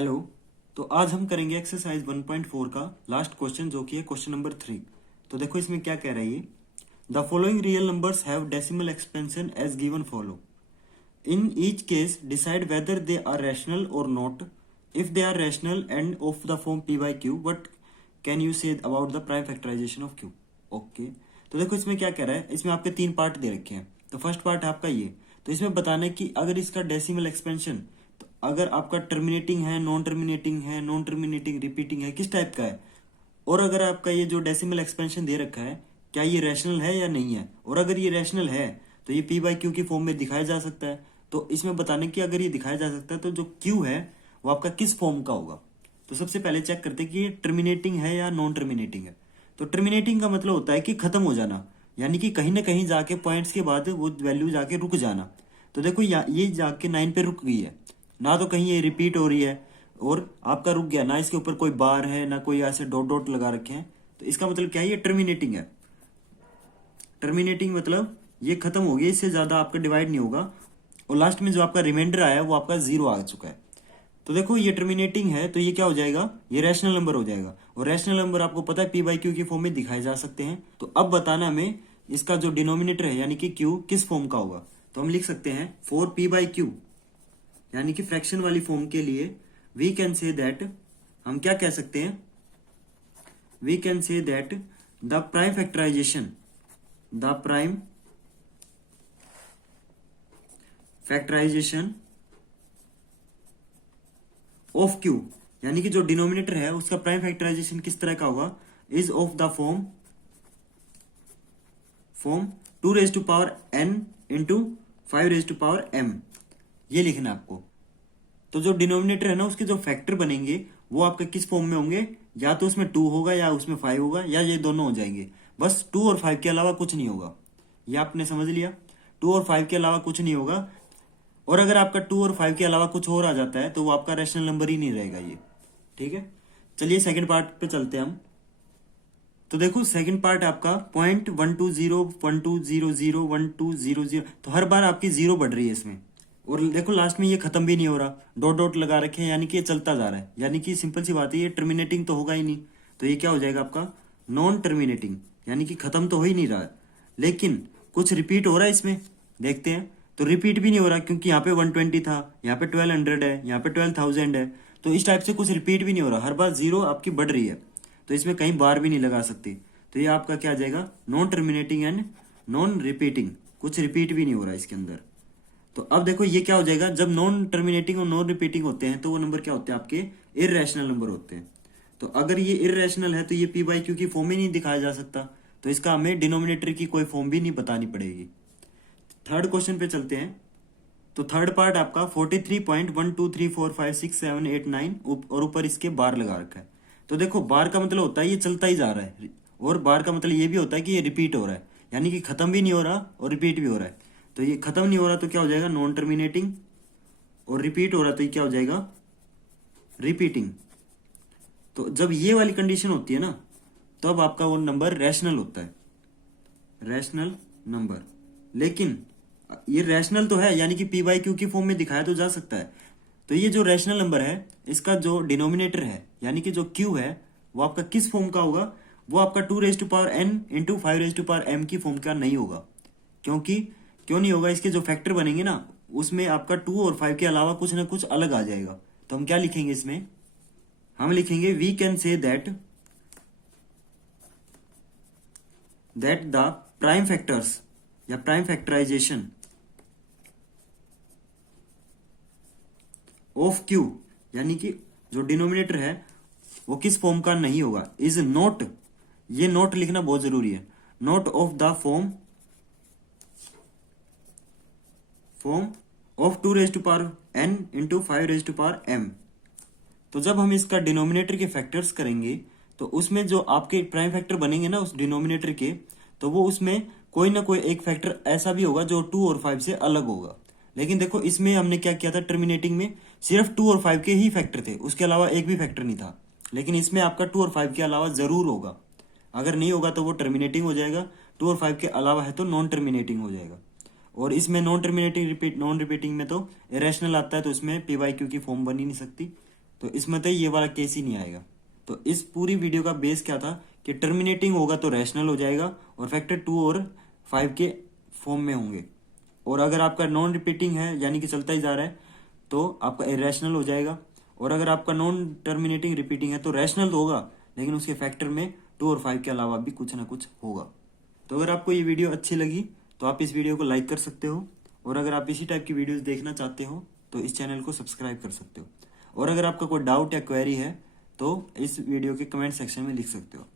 Hello. तो आज हम करेंगे एक्सरसाइज 1.4 का लास्ट क्वेश्चन जो कि है क्वेश्चन नंबर 3। तो देखो इसमें क्या कह रहा है ये, the following real numbers have decimal expansion as given follow. In each case decide whether they are rational or not. If they are rational and of the form p by q, what can you say about the prime factorization of q. Okay, तो देखो इसमें क्या कह रहा है, इसमें आपके 3 part दे रखे हैं। तो फर्स्ट पार्ट है आपका ये, तो इसमें बताना है कि अगर इसका डेसिमल एक्सपेंशन, अगर आपका टर्मिनेटिंग है, नॉन टर्मिनेटिंग है, नॉन टर्मिनेटिंग रिपीटिंग है, किस टाइप का है, और अगर आपका ये जो डेसिमल एक्सपेंशन दे रखा है क्या ये रैशनल है या नहीं है, और अगर ये रैशनल है तो ये पी बाई क्यू की फॉर्म में दिखाया जा सकता है। तो इसमें बताने कि अगर ये दिखाया जा सकता है तो जो क्यू है वो आपका किस फॉर्म का होगा। तो सबसे पहले चेक करते हैं कि ये टर्मिनेटिंग है या नॉन टर्मिनेटिंग है। तो टर्मिनेटिंग का मतलब होता है कि खत्म हो जाना, यानी कि कहीं ना कहीं जाके पॉइंट्स के बाद वो वैल्यू जाके रुक जाना। तो देखो ये जाके 9 पे रुक गई है, ना तो कहीं ये रिपीट हो रही है और आपका रुक गया, ना इसके ऊपर कोई बार है ना कोई ऐसे डॉट डॉट लगा रखे हैं। तो इसका मतलब क्या है, ये टर्मिनेटिंग है। टर्मिनेटिंग मतलब ये खत्म हो गया, इससे ज्यादा आपका डिवाइड नहीं होगा, और लास्ट में जो आपका रिमाइंडर आया वो आपका 0 आ चुका है। तो देखो ये टर्मिनेटिंग है तो ये क्या हो जाएगा, ये रैशनल नंबर हो जाएगा, और रैशनल नंबर आपको पता है पी बाई क्यू की फॉर्म में दिखाए जा सकते हैं। तो अब बताना हमें इसका जो डिनोमिनेटर है यानी कि क्यू किस फॉर्म का होगा। तो हम लिख सकते हैं फॉर पी बाई क्यू, यानी कि फ्रैक्शन वाली फॉर्म के लिए वी कैन से दैट, हम क्या कह सकते हैं, we can say that the prime factorization, the prime factorization of q, यानी कि जो डिनोमिनेटर है उसका प्राइम फैक्टराइजेशन किस तरह का होगा, is of the form 2 raise to power n into 5 raise to power m। ये लिखना है आपको। तो जो डिनोमिनेटर है ना उसके जो फैक्टर बनेंगे वो आपके किस फॉर्म में होंगे, या तो उसमें 2 होगा या उसमें 5 होगा, या ये दोनों हो जाएंगे। बस 2 और 5 के अलावा कुछ नहीं होगा। ये आपने समझ लिया, 2 और 5 के अलावा कुछ नहीं होगा। और अगर आपका 2 और 5 के अलावा कुछ और आ जाता है तो वो आपका रैशनल नंबर ही नहीं रहेगा ये। ठीक है, चलिए सेकंड पार्ट पे चलते हैं हम। तो देखो सेकंड पार्ट आपका 0.120 1200 1200, तो हर बार आपकी 0 बढ़ रही है इसमें, और देखो लास्ट में ये खत्म भी नहीं हो रहा, डॉट डॉट लगा रखे हैं, यानी कि ये चलता जा रहा है, यानी कि सिंपल सी बात है ये टर्मिनेटिंग तो होगा ही नहीं। तो ये क्या हो जाएगा आपका नॉन टर्मिनेटिंग, यानी कि खत्म तो हो ही नहीं रहा है, लेकिन कुछ रिपीट हो रहा है इसमें, देखते हैं। तो रिपीट भी नहीं हो रहा क्योंकि यहाँ पे 120 था, यहाँ पे 1200 है, यहाँ पे 12,000 है। तो इस टाइप से कुछ रिपीट भी नहीं हो रहा, हर बार 0 आपकी बढ़ रही है, तो इसमें कहीं बार भी नहीं लगा सकती। तो ये आपका क्या आ जाएगा, non terminating and non repeating, कुछ रिपीट भी नहीं हो रहा इसके अंदर। तो अब देखो ये क्या हो जाएगा, जब नॉन टर्मिनेटिंग और नॉन रिपीटिंग होते हैं तो वो नंबर क्या होते हैं, आपके इररेशनल नंबर होते हैं। तो अगर ये इररेशनल है तो ये पी बाई क्यू की फॉर्म ही नहीं दिखाया जा सकता, तो इसका हमें डिनोमिनेटर की कोई फॉर्म भी नहीं बतानी पड़ेगी। थर्ड क्वेश्चन पे चलते हैं। तो थर्ड पार्ट आपका 43.123456789 और ऊपर इसके बार लगा रखा है। तो देखो बार का मतलब होता है ये चलता ही जा रहा है, और बार का मतलब ये भी होता है कि ये रिपीट हो रहा है, यानी कि खत्म भी नहीं हो रहा और रिपीट भी हो रहा है। तो ये खत्म नहीं हो रहा तो क्या हो जाएगा नॉन टर्मिनेटिंग, और रिपीट हो रहा तो ये क्या हो जाएगा रिपीटिंग। तो जब ये वाली कंडीशन होती है ना तब तो आपका वो नंबर रैशनल होता है, रैशनल नंबर। लेकिन ये रैशनल तो है, यानी कि पी बाई क्यू की फॉर्म में दिखाया तो जा सकता है। तो ये जो रैशनल नंबर है इसका जो डिनोमिनेटर है यानी कि जो क्यू है वो आपका किस फॉर्म का होगा, वो आपका 2 raise to power n into 5 raise to power m की फॉर्म का नहीं होगा। क्यों नहीं होगा, इसके जो फैक्टर बनेंगे ना उसमें आपका 2 और 5 के अलावा कुछ ना कुछ अलग आ जाएगा। तो हम क्या लिखेंगे इसमें, हम लिखेंगे we can say that the prime factors या प्राइम फैक्टराइजेशन ऑफ क्यू, यानी कि जो डिनोमिनेटर है वो किस फॉर्म का नहीं होगा, इज नॉट, ये नॉट लिखना बहुत जरूरी है, not of the form of 2 raise to power n into 5 raise to power m। तो जब हम इसका डिनोमिनेटर के फैक्टर्स करेंगे तो उसमें जो आपके प्राइम फैक्टर बनेंगे ना उस डिनोमिनेटर के, तो वो उसमें कोई ना कोई एक फैक्टर ऐसा भी होगा जो 2 और 5 से अलग होगा। लेकिन देखो इसमें हमने क्या किया था, टर्मिनेटिंग में सिर्फ 2 और 5 के ही फैक्टर थे, उसके अलावा एक भी फैक्टर नहीं था। लेकिन इसमें आपका 2 और 5 के अलावा जरूर होगा, अगर नहीं होगा तो वो टर्मिनेटिंग हो जाएगा, 2 और 5 के अलावा है तो नॉन टर्मिनेटिंग हो जाएगा। और इसमें नॉन टर्मिनेटिंग नॉन रिपीटिंग में तो इरेशनल आता है, तो इसमें पी बाई क्यू की फॉर्म बन ही नहीं सकती। तो इसमें तो ये वाला केस ही नहीं आएगा। तो इस पूरी वीडियो का बेस क्या था कि टर्मिनेटिंग होगा तो रैशनल हो जाएगा और फैक्टर 2 और 5 के फॉर्म में होंगे, और अगर आपका नॉन रिपीटिंग है यानी कि चलता ही जा रहा है तो आपका इरेशनल हो जाएगा, और अगर आपका नॉन टर्मिनेटिंग रिपीटिंग है तो रैशनल तो होगा लेकिन उसके फैक्टर में 2 और 5 के अलावा भी कुछ ना कुछ होगा। तो अगर आपको ये वीडियो अच्छी लगी तो आप इस वीडियो को लाइक कर सकते हो, और अगर आप इसी टाइप की वीडियोस देखना चाहते हो तो इस चैनल को सब्सक्राइब कर सकते हो, और अगर आपका कोई डाउट या क्वेरी है तो इस वीडियो के कमेंट सेक्शन में लिख सकते हो।